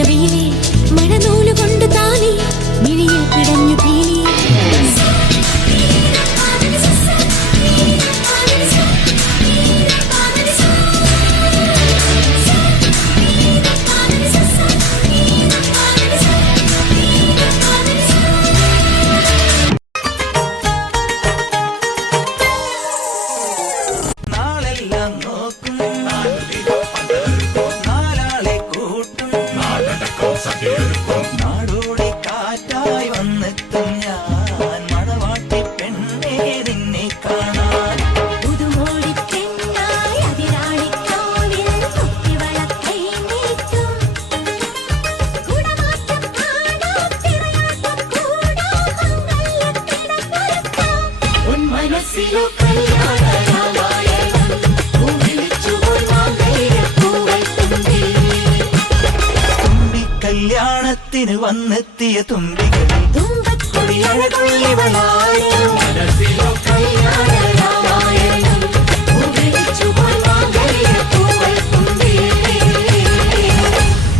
വെയിലേ മഴനൂല് കൊണ്ട് താലി മിഴിയിൽ പിടഞ്ഞു പീലി നാടോടെ കാറ്റായി വന്നെത്തും ഞാൻ മണവാട്ടി പെണ്ണേ നിന്നെ കാണാൻ പുതുമോടി പെണ്ണായി അതിരാളിക്കോവിൽ കുത്തിവളക്കൈ നീട്ടും കുടമാറ്റം കാണാം തിറയാട്ടം കൂടാം മംഗല്യത്തിടപ്പൊരുക്കാം ഉൻ മനസ്സിലോ കല്യാണരാമായണം പൂവിളിച്ചുപോയി മാംഗല്യപ്പൂവൽ തുമ്പി കല്യാണത്തിന് വന്നെത്തിയ തുമ്പികളിൽ തുമ്പക്കൊടിയഴകുള്ളിവളായി